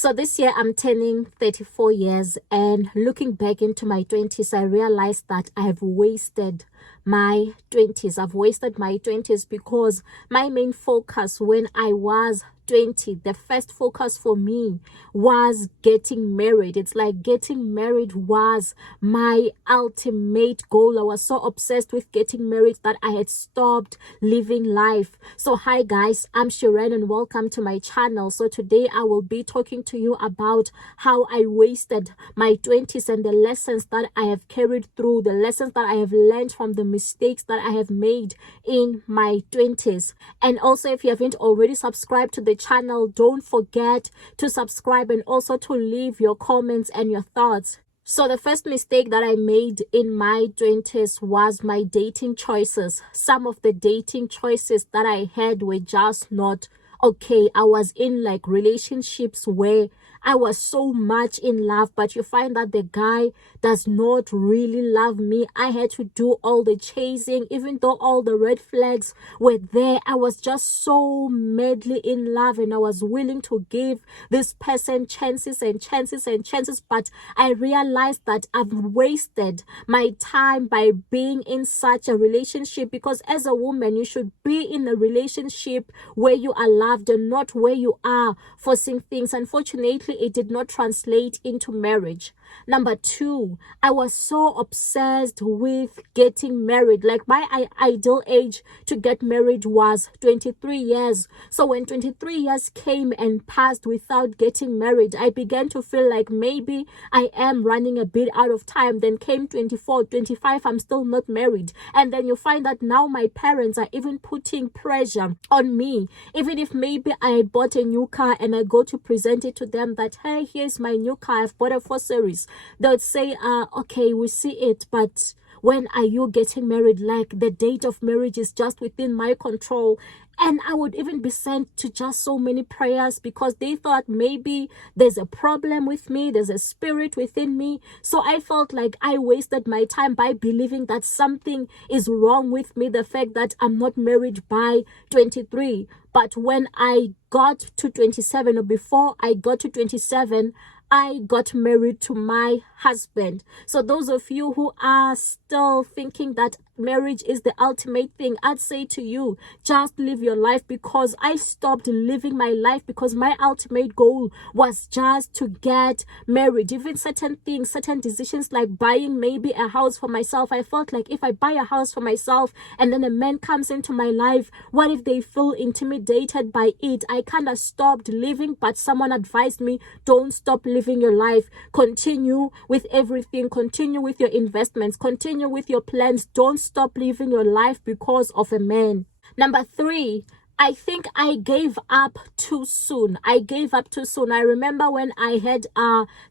So this year I'm turning 34 years, and looking back into my 20s, I realized that I have wasted my 20s. I've wasted my 20s because my main focus when I was 20, the first focus for me was getting married. It's like getting married was my ultimate goal. I was so obsessed with getting married that I had stopped living life. So hi guys, I'm XIREN and welcome to my channel. So today I will be talking to you about how I wasted my 20s and the lessons that I have carried through, the lessons that I have learned from the mistakes that I have made in my 20s. And also, if you haven't already subscribed to the channel, don't forget to subscribe and also to leave your comments and your thoughts. So the first mistake that I made in my 20s was my dating choices. Some of the dating choices that I had were just not okay. I was in like relationships where I was so much in love, but you find that the guy does not really love me. I had to do all the chasing, even though all the red flags were there. I was just so madly in love, and I was willing to give this person chances and chances and chances. But I realized that I've wasted my time by being in such a relationship, because as a woman, you should be in a relationship where you are loved and not where you are forcing things. Unfortunately, it did not translate into marriage. Number two, I was so obsessed with getting married. Like my ideal age to get married was 23 years. So when 23 years came and passed without getting married, I began to feel like maybe I am running a bit out of time. Then came 24, 25, I'm still not married. And then you find that now my parents are even putting pressure on me. Even if maybe I had bought a new car and I go to present it to them that, hey, here's my new car, I've bought it for series. They would say, okay, we see it, but when are you getting married? Like the date of marriage is just within my control. And I would even be sent to just so many prayers because they thought maybe there's a problem with me, there's a spirit within me. So I felt like I wasted my time by believing that something is wrong with me, the fact that I'm not married by 23. But when I got to 27, or before I got to 27, I got married to my husband. So those of you who are still thinking that marriage is the ultimate thing, I'd say to you, just live your life, because I stopped living my life because my ultimate goal was just to get married. Even certain things, certain decisions like buying maybe a house for myself, I felt like if I buy a house for myself and then a man comes into my life, what if they feel intimidated by it? I kind of stopped living, but someone advised me, don't stop living your life. Continue with everything. Continue with your investments. Continue with your plans. Don't stop living your life because of a man. Number three, I think I gave up too soon. I gave up too soon. I remember when I had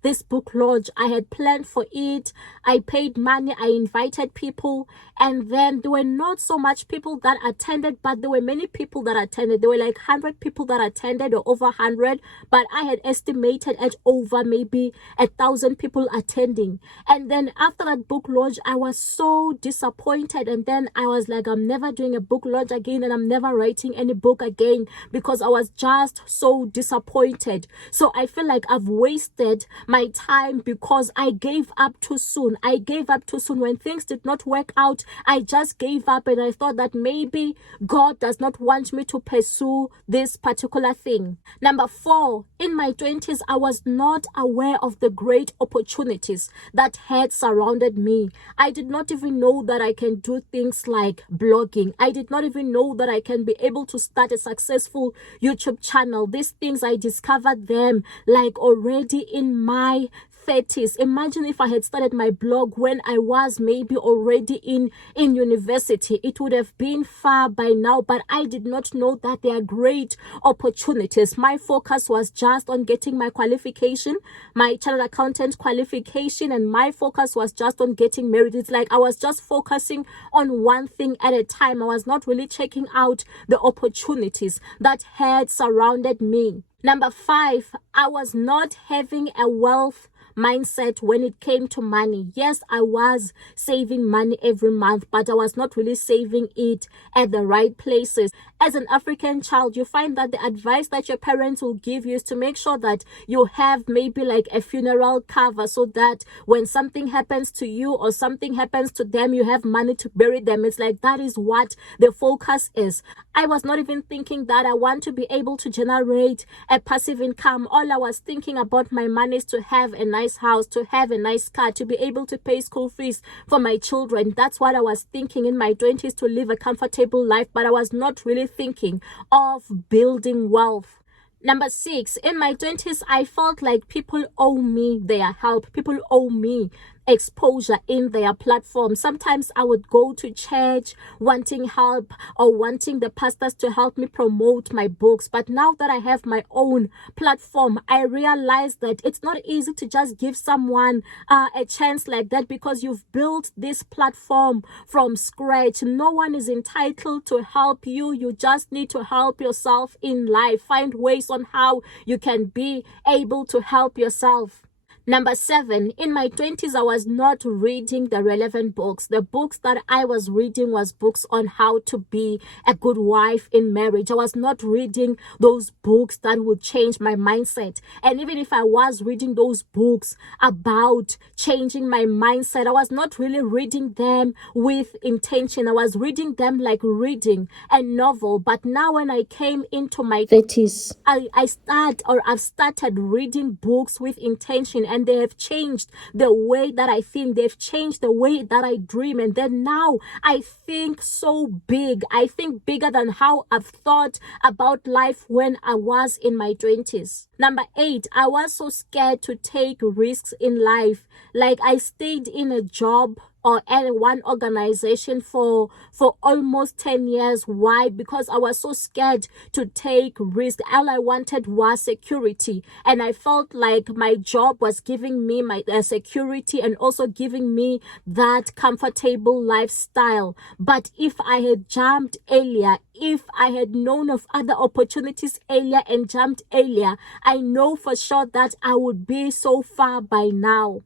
this book launch, I had planned for it. I paid money. I invited people. And then there were not so much people that attended, but there were many people that attended. There were like 100 people that attended, or over 100. But I had estimated at over maybe 1,000 people attending. And then after that book launch, I was so disappointed. And then I was like, I'm never doing a book launch again, and I'm never writing any book again, because I was just so disappointed. So I feel like I've wasted my time because I gave up too soon. I gave up too soon. When things did not work out, I just gave up, and I thought that maybe God does not want me to pursue this particular thing. Number four, in my 20s, I was not aware of the great opportunities that had surrounded me. I did not even know that I can do things like blogging. I did not even know that I can be able to start a successful YouTube channel. These things, I discovered them like already in my 30s. Imagine if I had started my blog when I was maybe already in university. It would have been far by now, but I did not know that there are great opportunities. My focus was just on getting my qualification, my chartered accountant qualification, and my focus was just on getting married. It's like I was just focusing on one thing at a time. I was not really checking out the opportunities that had surrounded me. Number five, I was not having a wealth mindset when it came to money. Yes, I was saving money every month, but I was not really saving it at the right places. As an African child, you find that the advice that your parents will give you is to make sure that you have maybe like a funeral cover, so that when something happens to you or something happens to them, you have money to bury them. It's like that is what the focus is. I was not even thinking that I want to be able to generate a passive income. All I was thinking about my money is to have a nice house, to have a nice car, to be able to pay school fees for my children. That's what I was thinking in my 20s, to live a comfortable life, but I was not really thinking of building wealth. Number 6, in my 20s, I felt like people owe me their help. People owe me exposure in their platform. Sometimes I would go to church wanting help or wanting the pastors to help me promote my books. But now that I have my own platform, I realize that it's not easy to just give someone a chance like that, because you've built this platform from scratch. No one is entitled to help you. You just need to help yourself in life. Find ways on how you can be able to help yourself. Number 7, in my 20s, I was not reading the relevant books. The books that I was reading was books on how to be a good wife in marriage. I was not reading those books that would change my mindset. And even if I was reading those books about changing my mindset, I was not really reading them with intention. I was reading them like reading a novel. But now when I came into my 30s, I've started reading books with intention, and they have changed the way that I think. They've changed the way that I dream. And then now I think so big. I think bigger than how I've thought about life when I was in my 20s. Number 8, I was so scared to take risks in life. Like, I stayed in a job or at one organization for almost 10 years. Why? Because I was so scared to take risks. All I wanted was security, and I felt like my job was giving me my security and also giving me that comfortable lifestyle. But if I had jumped earlier, if I had known of other opportunities earlier and jumped earlier, I know for sure that I would be so far by now.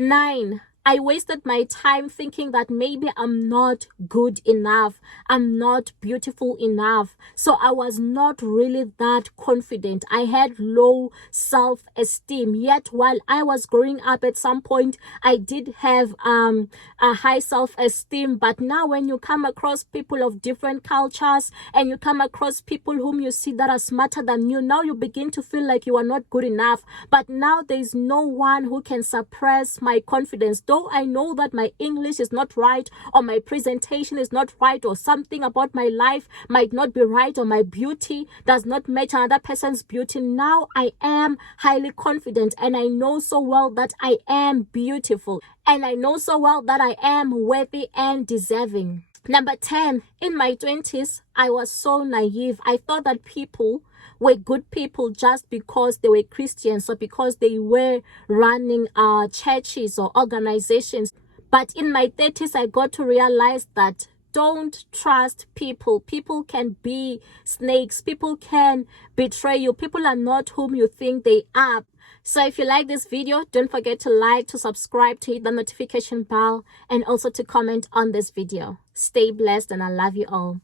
9, I wasted my time thinking that maybe I'm not good enough, I'm not beautiful enough. So I was not really that confident. I had low self-esteem. Yet while I was growing up, at some point I did have a high self-esteem. But now when you come across people of different cultures and you come across people whom you see that are smarter than you, now you begin to feel like you are not good enough. But now there is no one who can suppress my confidence. Though I know that my English is not right, or my presentation is not right, or something about my life might not be right, or my beauty does not match another person's beauty, now I am highly confident, and I know so well that I am beautiful, and I know so well that I am worthy and deserving. Number 10, in my 20s, I was so naive. I thought that people were good people just because they were Christians or because they were running churches or organizations. But in my 30s, I got to realize that don't trust people. People can be snakes. People can betray you. People are not whom you think they are. So if you like this video, don't forget to like, to subscribe, to hit the notification bell, and also to comment on this video. Stay blessed, and I love you all.